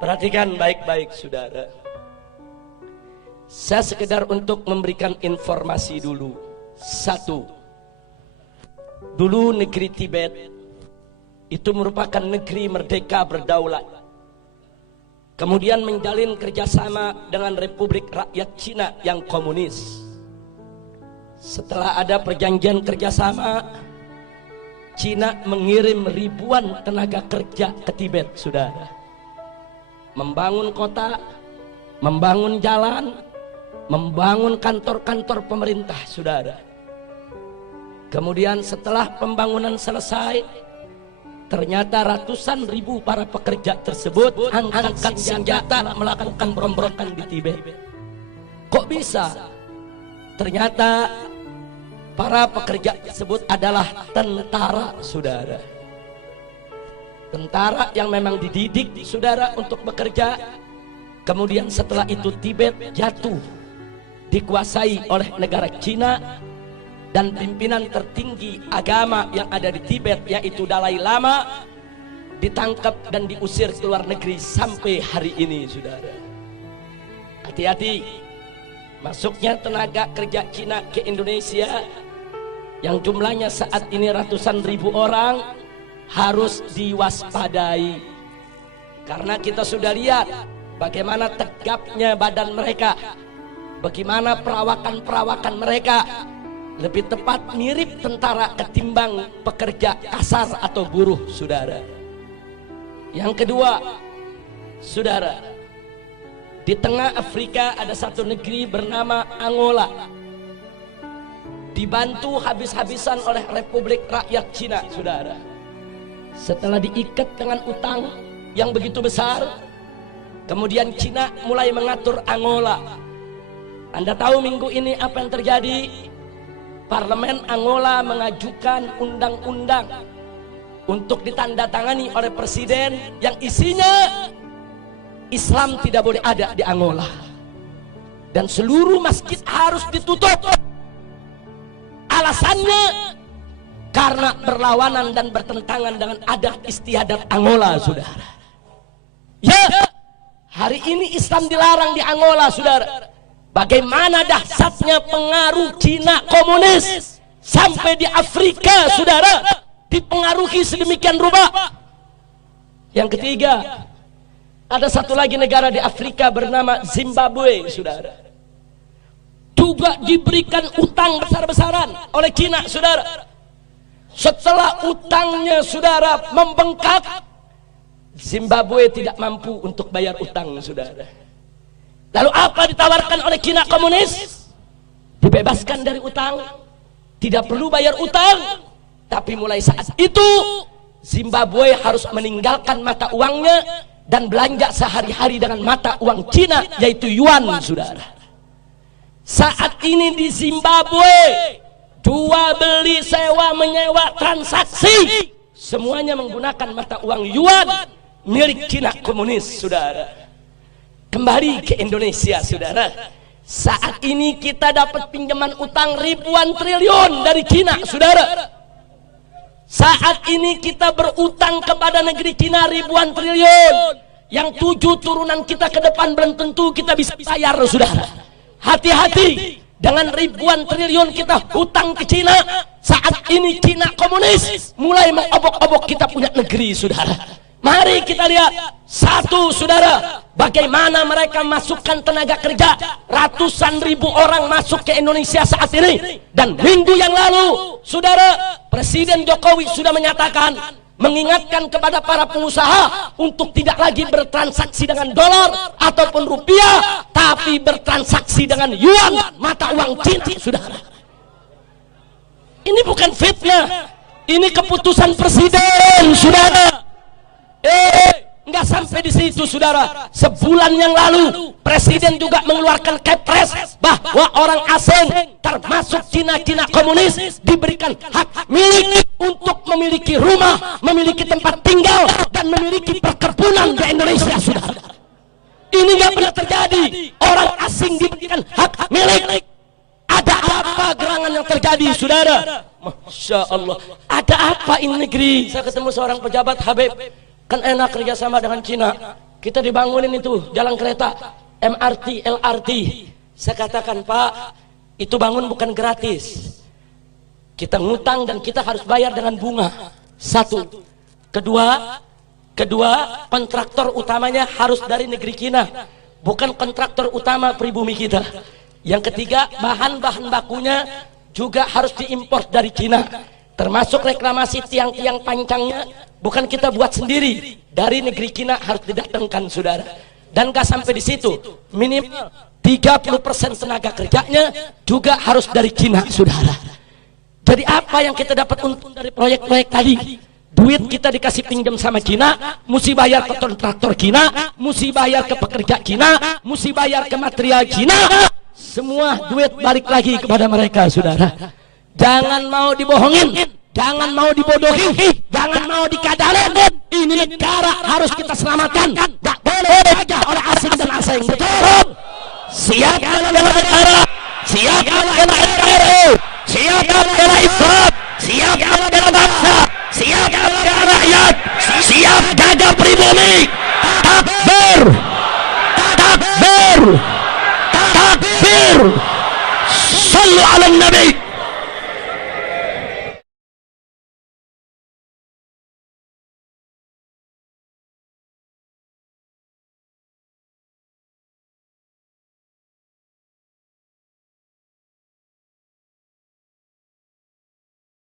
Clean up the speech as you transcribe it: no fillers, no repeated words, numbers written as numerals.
Perhatikan baik-baik saudara. Saya sekedar untuk memberikan informasi dulu. Satu, dulu negeri Tibet itu merupakan negeri merdeka berdaulat. Kemudian menjalin kerjasama dengan Republik Rakyat Cina yang komunis. Setelah ada perjanjian kerjasama, Cina mengirim ribuan tenaga kerja ke Tibet, saudara. Membangun kota, membangun jalan, membangun kantor-kantor pemerintah, saudara. Kemudian setelah pembangunan selesai, ternyata ratusan ribu para pekerja tersebut angkat senjata melakukan pemberontakan di Tibet. Kok bisa? Ternyata para pekerja tersebut adalah tentara, saudara. Tentara yang memang dididik, saudara, untuk bekerja. Kemudian setelah itu Tibet jatuh, dikuasai oleh negara Cina. Dan pimpinan tertinggi agama yang ada di Tibet, yaitu Dalai Lama, ditangkap dan diusir ke luar negeri sampai hari ini, saudara. Hati-hati, masuknya tenaga kerja Cina ke Indonesia yang jumlahnya saat ini ratusan ribu orang harus diwaspadai. Karena kita sudah lihat bagaimana tegapnya badan mereka, bagaimana perawakan mereka. Lebih tepat mirip tentara ketimbang pekerja kasar atau buruh, saudara. Yang kedua, saudara, di tengah Afrika ada satu negeri bernama Angola, dibantu habis-habisan oleh Republik Rakyat Cina, saudara. Setelah diikat dengan utang yang begitu besar, kemudian Cina mulai mengatur Angola. Anda tahu minggu ini apa yang terjadi? Parlemen Angola mengajukan undang-undang untuk ditandatangani oleh presiden yang isinya Islam tidak boleh ada di Angola dan seluruh masjid harus ditutup. Alasannya karena berlawanan dan bertentangan dengan adat istiadat Angola, saudara. Ya, hari ini Islam dilarang di Angola, saudara. Bagaimana dahsyatnya pengaruh Cina komunis sampai di Afrika, saudara, dipengaruhi sedemikian rupa. Yang ketiga, ada satu lagi negara di Afrika bernama Zimbabwe, saudara, juga diberikan utang besar-besaran oleh Cina, saudara. Setelah utangnya, saudara, membengkak, Zimbabwe tidak mampu untuk bayar utang, saudara. Lalu apa ditawarkan oleh Cina komunis? Dibebaskan dari utang, tidak perlu bayar utang. Tapi mulai saat itu Zimbabwe harus meninggalkan mata uangnya dan belanja sehari-hari dengan mata uang Cina, yaitu yuan, saudara. Saat ini di Zimbabwe, jual beli, sewa menyewa, transaksi semuanya menggunakan mata uang yuan milik Cina komunis, saudara. Kembali ke Indonesia, saudara. Saat ini kita dapat pinjaman utang ribuan triliun dari Cina, saudara. Saat ini kita berutang kepada negeri Cina ribuan triliun, yang 7 turunan kita ke depan belum tentu kita bisa bayar, saudara. Hati-hati dengan ribuan triliun kita hutang ke Cina. Saat ini Cina komunis mulai mengobok-obok kita punya negeri, saudara. Mari kita lihat satu, saudara, bagaimana mereka masukkan tenaga kerja. Ratusan ribu orang masuk ke Indonesia saat ini. Dan minggu yang lalu, saudara, Presiden Jokowi sudah menyatakan, mengingatkan kepada para pengusaha untuk tidak lagi bertransaksi dengan dolar ataupun rupiah, tapi bertransaksi dengan yuan, mata uang Cina, saudara. Ini bukan fitnah, ini keputusan presiden, saudara. Nggak sampai di situ, saudara. Sebulan yang lalu presiden juga mengeluarkan kepres bahwa orang asing termasuk Cina komunis diberikan hak milik untuk memiliki rumah, memiliki tempat tinggal, dan memiliki perkebunan di Indonesia, saudara. Ini nggak pernah terjadi. Orang asing diberikan hak milik. Ada apa gerangan yang terjadi, saudara? Masya Allah. Ada apa ini negeri? Saya ketemu seorang pejabat, Habib, kan enak kerjasama dengan Cina. kita dibangunin itu jalan kereta, MRT, LRT. Saya katakan, Pak, itu bangun bukan gratis. Kita ngutang dan kita harus bayar dengan bunga. Satu. Kedua, kontraktor utamanya harus dari negeri Cina, bukan kontraktor utama pribumi kita. Yang ketiga, bahan-bahan bakunya juga harus diimpor dari Cina, termasuk reklamasi tiang-tiang pancangnya bukan kita buat sendiri, dari negeri Cina harus didatangkan, saudara. Dan gak sampai di situ, minimal 30% tenaga kerjanya juga harus dari Cina, saudara. Jadi apa yang kita dapat untung dari proyek-proyek tadi? Duit kita dikasih pinjam sama Cina, mesti bayar ke kontraktor Cina, mesti bayar ke pekerja Cina, mesti bayar ke material Cina. Semua duit balik lagi kepada mereka, saudara. Jangan mau dibohongin, jangan mau dibodohi, jangan mau dikadalin. Ini negara harus kita selamatkan, gak boleh dijajah oleh asing dan asing. Betul? Siap bela negara, siap bela NKRI, siap bela Islam, siap bela bangsa, siap bela rakyat, siap jaga pribumi. Takbir, takbir, takbir. Sallu ala Nabi.